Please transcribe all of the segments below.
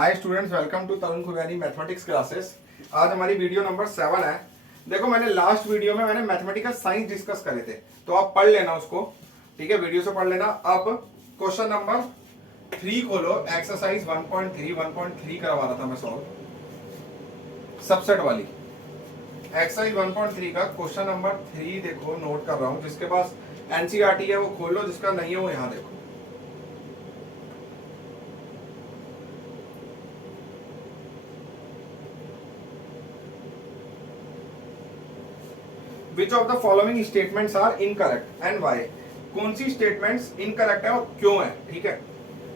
Hi students, welcome to तरुण खुबानी mathematics classes. आज हमारी वीडियो नंबर 7 है। देखो, मैंने लास्ट वीडियो में मैथमेटिकल साइंस डिस्कस करे थे, तो आप पढ़ लेना उसको। ठीक है, वीडियो से पढ़ लेना। अब क्वेश्चन नंबर 3 खोलो, एक्सरसाइज 1.3 करवा रहा था मैं सॉल्व, सबसेट वाली एक्सरसाइज 1.3 का क्वेश्चन नंबर 3 देखो, नोट कर रहा हूं। जिसके पास एनसीईआरटी है वो खोल लो, जिसका नहीं है वो यहां देखो। Which of the following statements are incorrect and why? कौन सी स्टेटमेंट्स इनकरेक्ट है और क्यों है? ठीक है,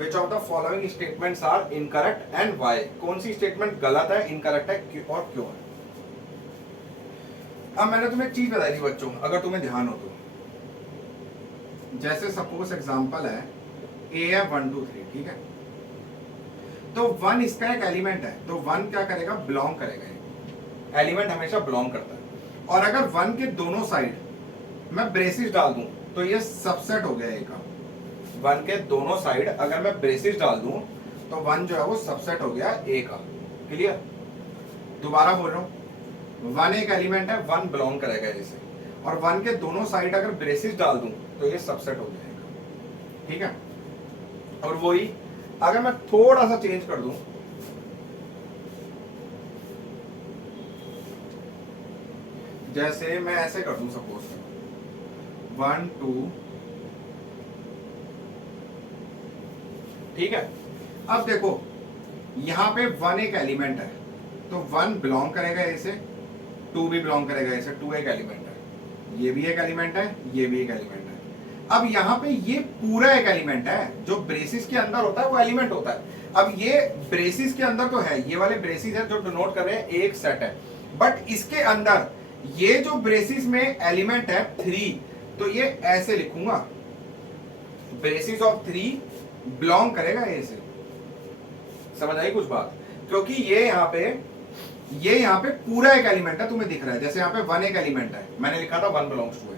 Which of the following statements are incorrect and why? कौन सी स्टेटमेंट गलत है, इनकरेक्ट है और क्यों है? अब मैंने तुम्हें एक चीज बताई थी बच्चों, अगर तुम्हें ध्यान हो तो। जैसे सपोज एग्जांपल है a है 1 2 3, ठीक है। तो 1 इसका एक एलिमेंट है, तो 1 क्या करेगा, बिलोंग करेगा। एलिमेंट हमेशा बिलोंग करता है। और अगर 1 के दोनों साइड मैं ब्रेसिस डाल दूं तो ये सबसेट हो गया ए का। 1 के दोनों साइड अगर मैं ब्रेसिस डाल दूं तो 1 जो है वो सबसेट हो गया ए का। क्लियर? दोबारा बोल रहा हूं, 1 एक एलिमेंट है, 1 बिलोंग करेगा ए से, और 1 के दोनों साइड अगर ब्रेसिस डाल दूं तो ये सबसेट हो गया ए का। ठीक है, और वही अगर मैं थोड़ा सा चेंज कर दूं, जैसे मैं ऐसे कर दूं, सपोज 1 2, ठीक है। अब देखो यहां पे 1 एक एलिमेंट है, तो 1 बिलोंग करेगा ए से, 2 भी बिलोंग करेगा ए से। 2 एक एलिमेंट है, ये भी एक एलिमेंट है, ये भी एक एलिमेंट है। अब यहां पे ये पूरा एक एलिमेंट है, जो ब्रेसिस के अंदर होता है वो एलिमेंट होता है। अब ये ब्रेसिस के अंदर तो है, ये वाले ब्रेसिस है जो डिनोट कर रहे हैं एक सेट है, बट इसके अंदर ये जो ब्रेसिस में एलिमेंट है 3, तो ये ऐसे लिखूंगा, ब्रेसिस ऑफ 3 बिलोंग करेगा ए से। समझ आई कुछ बात? क्योंकि ये यहाँ पे पूरा एक एलिमेंट है, तुम्हें दिख रहा है। जैसे यहाँ पे 1 एक एलिमेंट है, मैंने लिखा था 1 बिलोंग्स टू ए।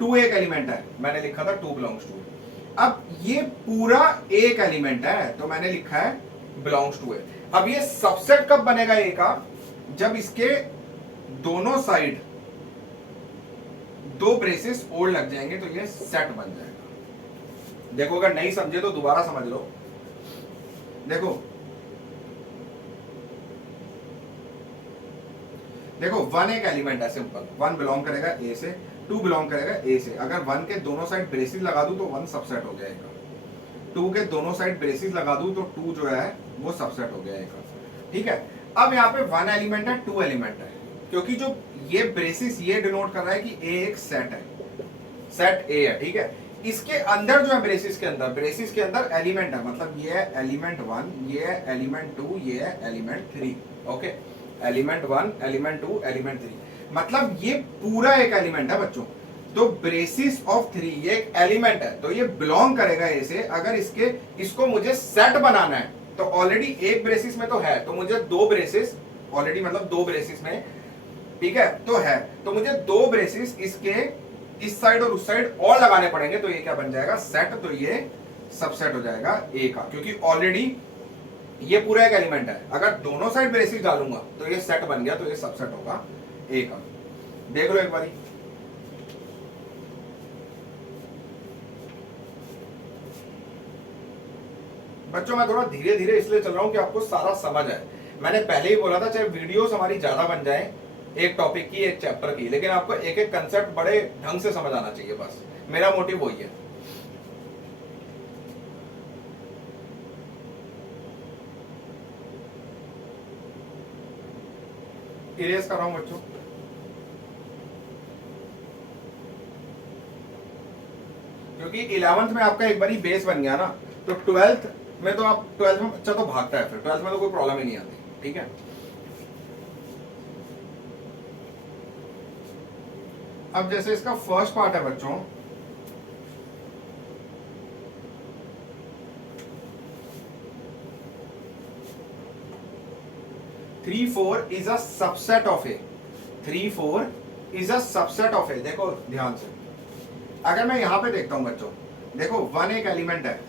2 एक एलिमेंट है, मैंने लिखा था 2 बिलोंग्स टू ए। अब ये पूरा एक एलिमेंट है, तो मैंने लिखा है बिलोंग्स टू ए। अब ये सबसेट कब बनेगा ए का? जब इसके दोनों साइड 2 ब्रेसेस और लग जाएंगे तो ये सेट बन जाएगा। देखो, अगर नहीं समझे तो दोबारा समझ लो। देखो 1 एक एलिमेंट है, सिंपल। 1 बिलोंग करेगा ए से, 2 बिलोंग करेगा ए से। अगर 1 के दोनों साइड ब्रेसेस लगा दूं तो 1 सबसेट हो जाएगा। 2 के दोनों साइड ब्रेसेस लगा दूं तो 2 जो है वो सबसेट हो जाएगा। ठीक है, अब यहाँ पे 1 एलिमेंट है, 2 एलिमेंट है, क्योंकि जो ये ब्रेसिस ये डिनोट कर रहा है कि ए एक सेट है, सेट ए है। ठीक है, इसके अंदर जो है ब्रेसिस के अंदर एलिमेंट है, मतलब ये है एलिमेंट 1, ये है एलिमेंट 2, ये है element 3। Okay, element 1, element 2, element 3, मतलब ये पूरा एक एलिमेंट है बच्चों। तो ब्रेसिस ऑफ 3 ये एक एलिमेंट है, तो ये बिलोंग करेगा ए से। अगर इसको मुझे सेट बनाना है तो ऑलरेडी एक ब्रेसिस में तो है, तो मुझे 2 ब्रेसिस ऑलरेडी, मतलब 2 ब्रेसिस में, ठीक है, तो है, तो मुझे 2 ब्रेसिस इसके इस साइड और उस साइड और लगाने पड़ेंगे, तो ये क्या बन जाएगा, सेट। तो ये सबसेट हो जाएगा ए का, क्योंकि ऑलरेडी ये पूरा एक एलिमेंट है। अगर दोनों साइड ब्रेसिस डालूंगा तो ये सेट बन गया, तो ये सबसेट होगा ए का। देख लो एक बारी। बच्चों मैं थोड़ा धीरे धीरे इसलिए चल रहा हूं कि आपको सारा समझ आए। मैंने पहले ही बोला था, चाहे वीडियोस हमारी ज्यादा बन जाए एक टॉपिक की, एक चैप्टर की, लेकिन आपको एक एक कंसेप्ट बड़े ढंग से समझ आना चाहिए, बस मेरा मोटिव वही है। इरेज कर रहा हूं बच्चों, क्योंकि 11th में आपका एक बारी बेस बन गया ना, तो 12th में तो आप 12th में बच्चा तो भागता है, फिर 12th में तो कोई प्रॉब्लम ही नहीं आती। ठीक है, अब जैसे इसका फर्स्ट पार्ट है बच्चों, three four is a subset of A. 3 4 is a subset of A. देखो ध्यान से, अगर मैं यहां पे देखता हूं बच्चों, देखो 1 एक एलिमेंट है,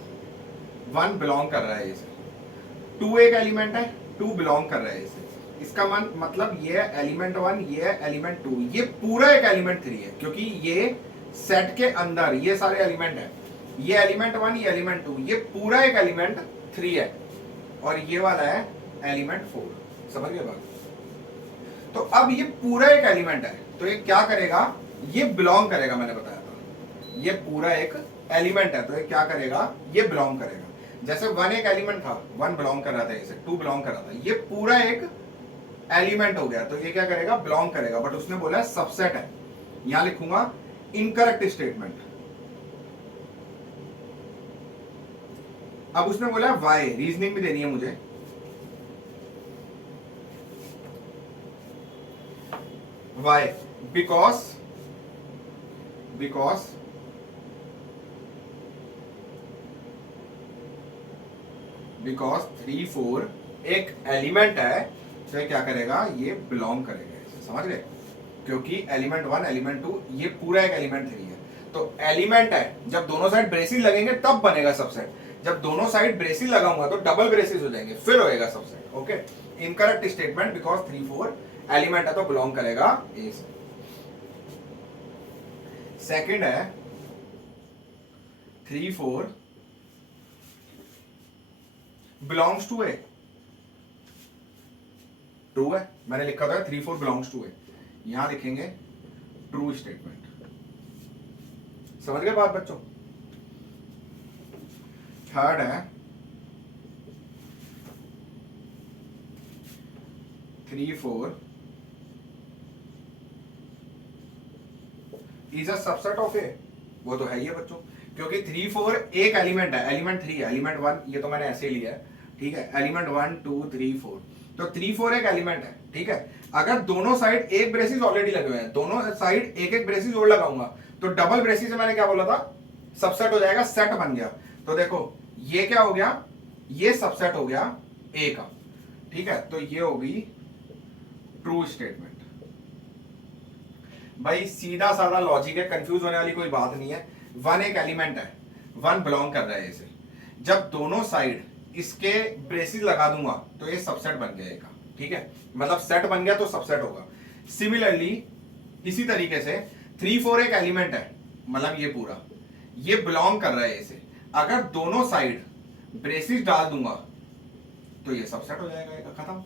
1 बिलोंग कर रहा है इसे, टू एक एलिमेंट है, टू बिलोंग कर रहा है इसे, इसका मतलब ये है एलिमेंट वन, ये है एलिमेंट टू, ये पूरा एक एलिमेंट थ्री है, क्योंकि ये सेट के अंदर ये सारे एलिमेंट है, ये एलिमेंट वन, ये एलिमेंट टू, ये पूरा एक एलिमेंट थ्री है, और ये वाला है एलिमेंट फोर। समझ गए बात? तो अब ये पूरा एक एलिमेंट है, तो ये क्या करेगा, ये बिलोंग करेगा, मैंने बताया था ये पूरा एक एलिमेंट है, तो ये क्या करेगा, ये बिलोंग करेगा। जैसे वन एक एलिमेंट था, वन बिलोंग कर रहा था इसे, टू बिलोंग कर रहा था, ये पूरा एक एलिमेंट हो गया, तो ये क्या करेगा, बिलोंग करेगा, बट उसने बोला सबसेट है, यहां लिखूंगा इनकरेक्ट स्टेटमेंट। अब उसने बोला वाई, रीजनिंग भी देनी है मुझे, वाई बिकॉज थ्री फोर एक एलिमेंट है, तो ये क्या करेगा, ये बिलोंग करेगा इसे। समझ गए? क्योंकि एलिमेंट वन, एलिमेंट टू, ये पूरा एक एलिमेंट थ्री है, तो एलिमेंट है, जब दोनों साइड ब्रेसिस लगेंगे तब बनेगा सबसेट, जब दोनों साइड ब्रेसिस लगाऊंगा तो डबल ब्रेसिस हो जाएंगे, फिर होएगा subset. Okay, incorrect statement, because three four element है तो बिलोंग करेगा ए से। सेकंड है three four belongs to A, true है, मैंने लिखा था three four belongs to A, यहां लिखेंगे ट्रू स्टेटमेंट। समझ गए बात बच्चों? थर्ड है three four is a subset of A, वो तो है ही है बच्चों, क्योंकि थ्री फोर एक एलिमेंट है, एलिमेंट थ्री है, एलिमेंट वन ये तो मैंने ऐसे ही लिया है, ठीक है, element one two three four, तो थ्री फोर एक एलिमेंट है, ठीक है। अगर दोनों साइड एक ब्रेसिस ऑलरेडी लगे हुए हैं, दोनों साइड एक एक ब्रेसिस और लगाऊंगा, तो डबल ब्रेसिस से मैंने क्या बोला था, सबसेट हो जाएगा, सेट बन गया। तो देखो ये क्या हो गया, ये सबसेट हो गया ए का, ठीक है, तो ये होगी ट्रू स्टेटमेंट। भाई सीधा साधा लॉजिक है, कंफ्यूज होने वाली कोई बात नहीं है। वन एक एलिमेंट है, वन बिलोंग कर रहा है इसे, जब दोनों साइड इसके ब्रेसिस लगा दूंगा तो ये सबसेट बन जाएगा, ठीक है, मतलब सेट बन गया तो सबसेट होगा। सिमिलरली इसी तरीके से थ्री फोर एक एलिमेंट है, मतलब ये पूरा ये बिलोंग कर रहा है इसे, अगर दोनों साइड ब्रेसिस डाल दूंगा तो ये सबसेट हो जाएगा, खत्म।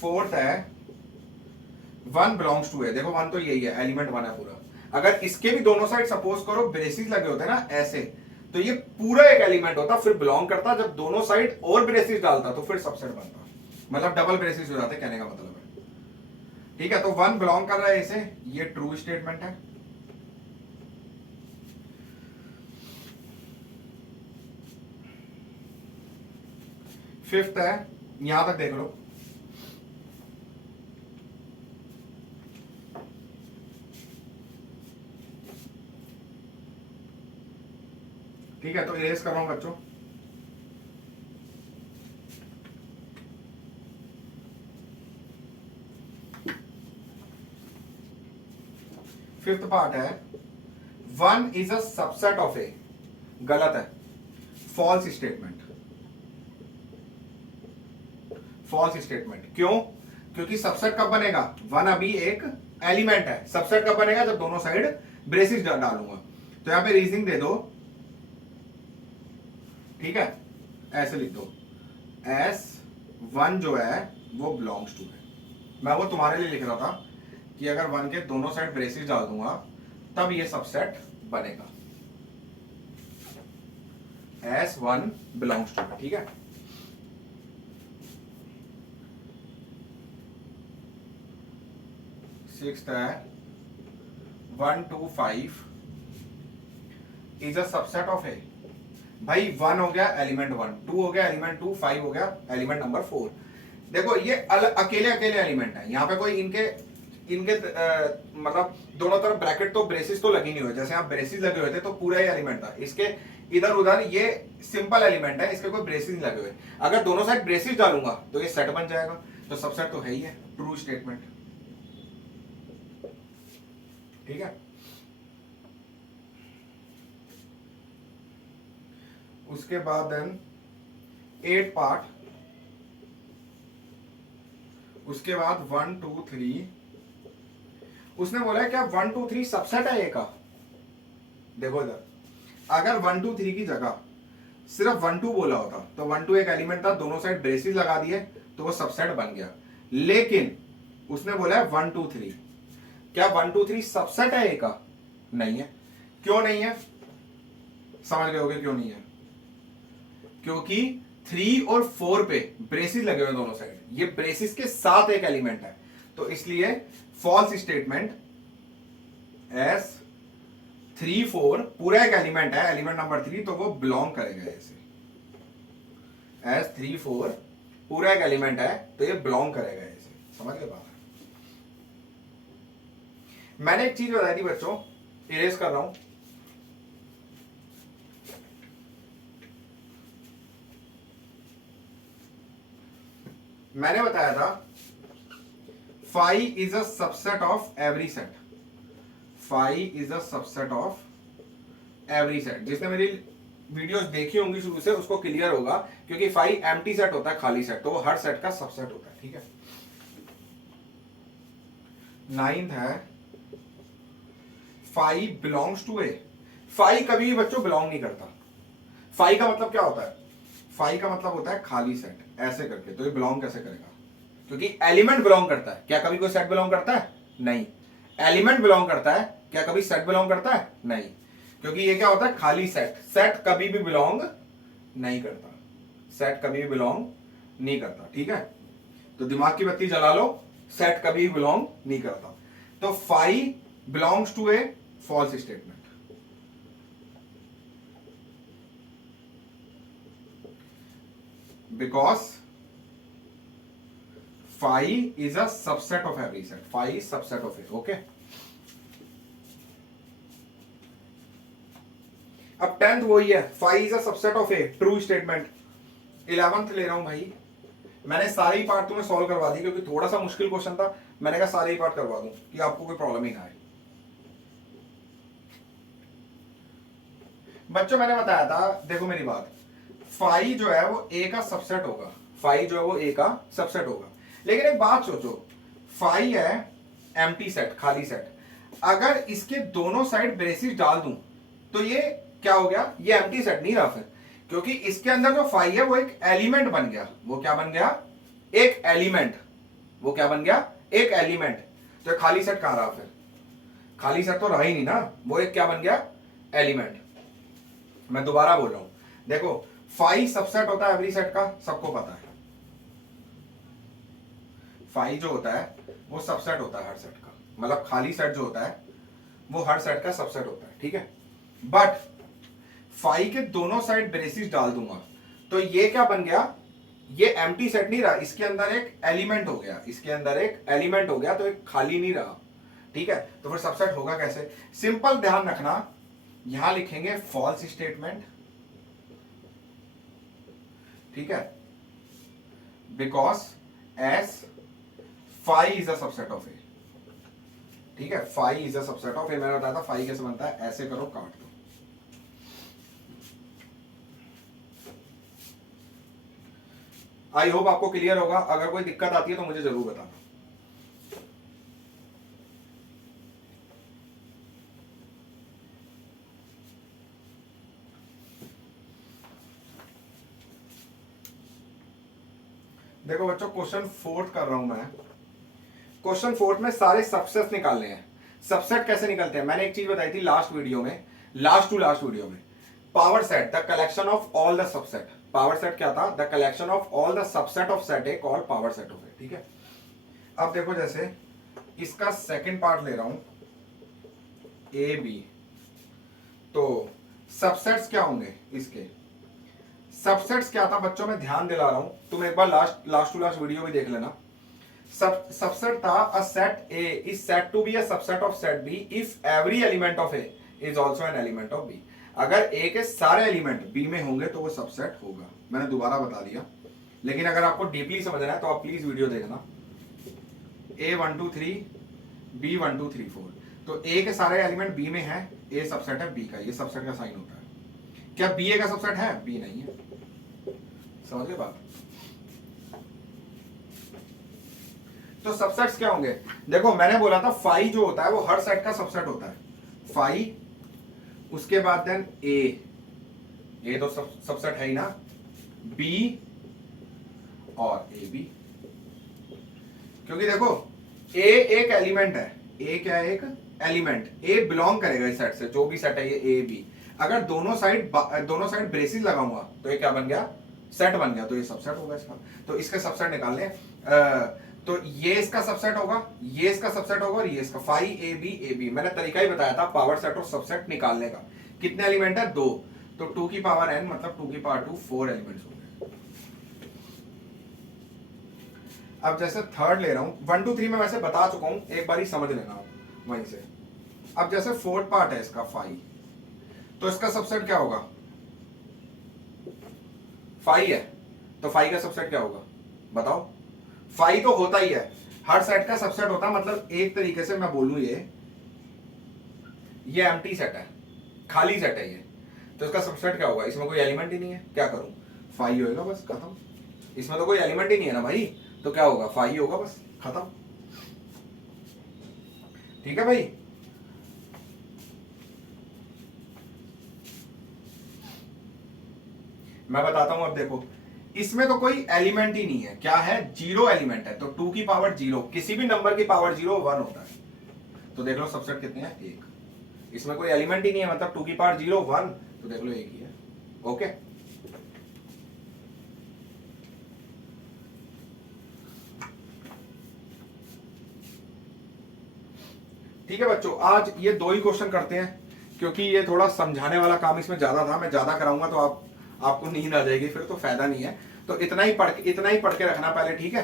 फोर्थ है वन बिलोंग्स टू ए, देखो वन तो यही है, एलिमेंट वन है पूरा, अगर इसके भी दोनों साइड सपोज करो ब्रेसिस लगे होते ना ऐसे, तो ये पूरा एक एलिमेंट होता, फिर बिलोंग करता, जब दोनों साइड और ब्रेसिस डालता तो फिर सबसेट बनता, मतलब डबल ब्रेसिस हो जाते, कहने का मतलब है, ठीक है। तो वन बिलोंग कर रहा है इसे, ये ट्रू स्टेटमेंट है। फिफ्थ है, यहां तक देख लो, ठीक है, तो इरेज कर रहा हूं बच्चों। फिफ्थ पार्ट है one is a subset of A, गलत है, फॉल्स स्टेटमेंट, फॉल्स स्टेटमेंट। क्यों? क्योंकि सबसेट कब बनेगा, वन अभी एक एलिमेंट है, सबसेट कब बनेगा, जब दोनों साइड ब्रेसिस डालूंगा। तो यहां पे रीजनिंग दे दो, ठीक है, ऐसे लिख दो, एस वन जो है वो बिलोंग्स टू है, मैं वो तुम्हारे लिए लिख रहा था कि अगर वन के दोनों साइड ब्रेसिस डाल दूंगा तब ये सबसेट बनेगा, एस वन बिलोंग्स टू, ठीक है। सिक्स्थ है one two five is a subset of A, भाई वन हो गया एलिमेंट वन, टू हो गया एलिमेंट टू, फाइव हो गया एलिमेंट नंबर फोर। देखो ये अकेले अकेले एलिमेंट है, यहाँ पे कोई इनके मतलब दोनों तरफ ब्रैकेट तो ब्रेसिस तो लगी नहीं हुई, जैसे यहाँ ब्रेसिस लगे हुए थे तो पूरा ही एलिमेंट था, इसके इधर उधर ये सिंपल एलिमेंट है, इसके कोई ब्रेसिस नहीं लगे हुए, अगर दोनों साइड ब्रेसिस डालूंगा तो ये सेट बन जाएगा, तो सबसेट तो है ही है, ट्रू स्टेटमेंट, ठीक है। उसके बाद देन 8 पार्ट, उसके बाद 1 2 3। उसने बोला है क्या 1 2 3 सबसेट है ए का? देखो इधर, अगर 1 2 3 की जगह सिर्फ 1 2 बोला होता तो 1 2 एक एलिमेंट था, दोनों साइड ब्रेसेस लगा दिए तो वो सबसेट बन गया। लेकिन उसने बोला है 1 2 3। क्या 1 2 3 सबसेट है ए का? नहीं है। क्यों नहीं है? समझ गए होगे क्यों नहीं है? क्योंकि 3 और 4 पे ब्रेसेस लगे हुए दोनों साइड, ये ब्रेसेस के साथ एक एलिमेंट है, तो इसलिए फॉल्स स्टेटमेंट एस 3 4 पूरा एक एलिमेंट है, एलिमेंट नंबर 3, तो वो बिलोंग करेगा ऐसे। एस 3 4 पूरा एक एलिमेंट है तो ये बिलोंग करेगा ऐसे। समझ गए बात? मैंने एक चीज बताई थी बच्चों, इरेज कर रहा हूं। मैंने बताया था phi is a subset of every set. phi is a subset of every set. जिसने मेरी वीडियोस देखी होंगी शुरू से उसको क्लियर होगा, क्योंकि phi एम्प्टी सेट होता है, खाली सेट, तो वो हर सेट का सबसेट होता है। ठीक है। 9th है phi belongs to A. phi कभी भी बच्चों बिलोंग नहीं करता। phi का मतलब क्या होता है? phi का मतलब होता है खाली सेट, ऐसे करके। तो ये बिलोंग कैसे करेगा? क्योंकि एलिमेंट बिलोंग करता है। क्या कभी कोई सेट बिलोंग करता है? नहीं। एलिमेंट बिलोंग करता है, क्या कभी सेट बिलोंग करता है? नहीं। क्योंकि ये क्या होता है? खाली सेट। सेट कभी भी बिलोंग नहीं करता, सेट कभी भी बिलोंग नहीं करता। ठीक है, तो दिमाग की बत्ती जला लो, सेट कभी भी बिलोंग नहीं करता। तो phi belongs to A false statement. Because phi is a subset of every set. Phi is subset of it. Okay. अब 10th वही है, phi is a subset of a true statement। 11th ले रहा हूं भाई। मैंने सारे ही पार्ट तुम्हें सॉल्व करवा दी, क्योंकि थोड़ा सा मुश्किल क्वेश्चन था, मैंने कहा सारे ही पार्ट करवा दूं कि आपको कोई प्रॉब्लम ही ना आए। बच्चों मैंने बताया था, देखो मेरी बात, phi जो है वो a का सबसेट होगा। phi जो है वो a का सबसेट होगा। लेकिन एक बात सोचो, phi है एम्प्टी सेट, खाली सेट। अगर इसके दोनों साइड ब्रेसेस डाल दूं तो ये क्या हो गया? ये एम्प्टी सेट नहीं रहा फिर, क्योंकि इसके अंदर जो phi है वो एक एलिमेंट बन गया। वो क्या बन गया? एक एलिमेंट। वो क्या बन गया? एक एलिमेंट। तो खाली सेट कहां रहा फिर? खाली सेट तो रहा ही नहीं ना, वो एक क्या बन गया? एलिमेंट। मैं दोबारा बोल रहा हूं, देखो phi सबसेट होता है एवरी सेट का, सबको पता है। phi जो होता है वो सबसेट होता है हर सेट का, मतलब खाली सेट जो होता है वो हर सेट का सबसेट होता है। ठीक है, बट phi के दोनों साइड ब्रेसेस डाल दूंगा तो ये क्या बन गया? ये एम्प्टी सेट नहीं रहा, इसके अंदर एक एलिमेंट हो गया। इसके अंदर एक एलिमेंट हो गया, तो एक खाली नहीं रहा। ठीक है, तो फिर सबसेट होगा कैसे? सिंपल ध्यान रखना, यहां लिखेंगे फॉल्स स्टेटमेंट। ठीक है, because as phi is a subset of A. ठीक है, phi is a subset of A. मैंने बताया था phi कैसे बनता है, ऐसे करो, काट दो। आई होप आपको क्लियर होगा। अगर कोई दिक्कत आती है तो मुझे जरूर बताना। देखो बच्चों, क्वेश्चन 4 कर रहा हूं मैं। क्वेश्चन 4 में सारे सबसेट निकालने हैं। सबसेट कैसे निकलते हैं? मैंने एक चीज बताई थी लास्ट वीडियो में, लास्ट टू लास्ट वीडियो में। Power set the collection of all the subset. Power set क्या था? The collection of all the subset of set A called power set of A. ठीक है, अब देखो जैसे इसका सेकंड पार्ट ले रहा हूं, ए बी, तो सबसेट्स क्या होंगे इसके? सबसेट्स क्या था बच्चों, मैं ध्यान दिला रहा हूं, तुम एक बार लास्ट टू लास्ट वीडियो भी देख लेना। सबसेट था a set A is said to be a subset of set B if every element of A is also an element of B. अगर ए के सारे एलिमेंट बी में होंगे तो वो सबसेट होगा। मैंने दोबारा बता दिया, लेकिन अगर आपको डीपली समझना है तो आप प्लीज वीडियो देखना। ए 1 2 3 बी 1 2 3 4, तो ए के सारे एलिमेंट बी में है, ए सबसेट है बी का, ये सबसेट का साइन होता है। क्या बी ए का सबसेट है? बी नहीं है। समझ गए बात? तो सबसेट्स क्या होंगे? देखो मैंने बोला था फाई जो होता है वो हर सेट का सबसेट होता है। फाई, उसके बाद देन ए तो सबसेट है ही ना, बी और ए बी। क्योंकि देखो ए एक एलिमेंट है, ए क्या है? एक एलिमेंट। ए बिलोंग करेगा इस सेट से, जो भी सेट है ये ए बी। अगर दोनों साइड ब्रेसिस लगाऊंगा तो ये क्या बन गया? सेट बन गया, तो ये सबसेट होगा इसका। तो इसके सबसेट निकालने, तो ये इसका सबसेट होगा, ये इसका सबसेट होगा और ये इसका। Phi A B. मैंने तरीका ही बताया था पावर सेट और सबसेट निकालने का। कितने एलिमेंट है? 2। तो 2 की पावर n मतलब 2 की पावर 2, 4 एलिमेंट्स होंगे। अब जैसे थर्ड ले रहा हूं, 1 2 3 में वैसे बता चुका हूं, एक बार ही समझ लेना आप वहीं से। अब जैसे फोर्थ पार्ट है इसका फाई, तो इसका सबसेट क्या होगा? फाई है, तो फाई का सबसेट क्या होगा बताओ? फाई तो होता ही है, हर सेट का सबसेट होता है। मतलब एक तरीके से मैं बोलूं ये एम्प्टी सेट है, खाली सेट है ये, तो इसका सबसेट क्या होगा? इसमें कोई एलिमेंट ही नहीं है, क्या करूं? फाई होएगा बस, खत्म। इसमें तो कोई एलिमेंट ही नहीं है ना भाई, तो क्या होगा? फाई होगा बस, खत्म। ठीक है भाई? मैं बताता हूं। अब देखो इसमें तो कोई एलिमेंट ही नहीं है, क्या है? 0 एलिमेंट है। तो 2 की पावर 0, किसी भी नंबर की पावर 0 1 होता है। तो देख लो सबसेट कितने हैं? 1। इसमें कोई एलिमेंट ही नहीं है, मतलब 2 की पावर 0 1, तो देख लो 1 ही है। ओके, ठीक है बच्चों, आज ये 2 ही क्वेश्चन करते हैं, क्योंकि ये थोड़ा समझाने वाला काम इसमें ज्यादा था। मैं ज्यादा कराऊंगा तो आपको नींद आ जाएगी, फिर तो फायदा नहीं है। तो इतना ही पढ़ के रखना पहले, ठीक है?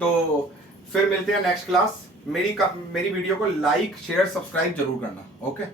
तो फिर मिलते हैं नेक्स्ट क्लास। मेरी वीडियो को लाइक शेयर सब्सक्राइब जरूर करना। ओके।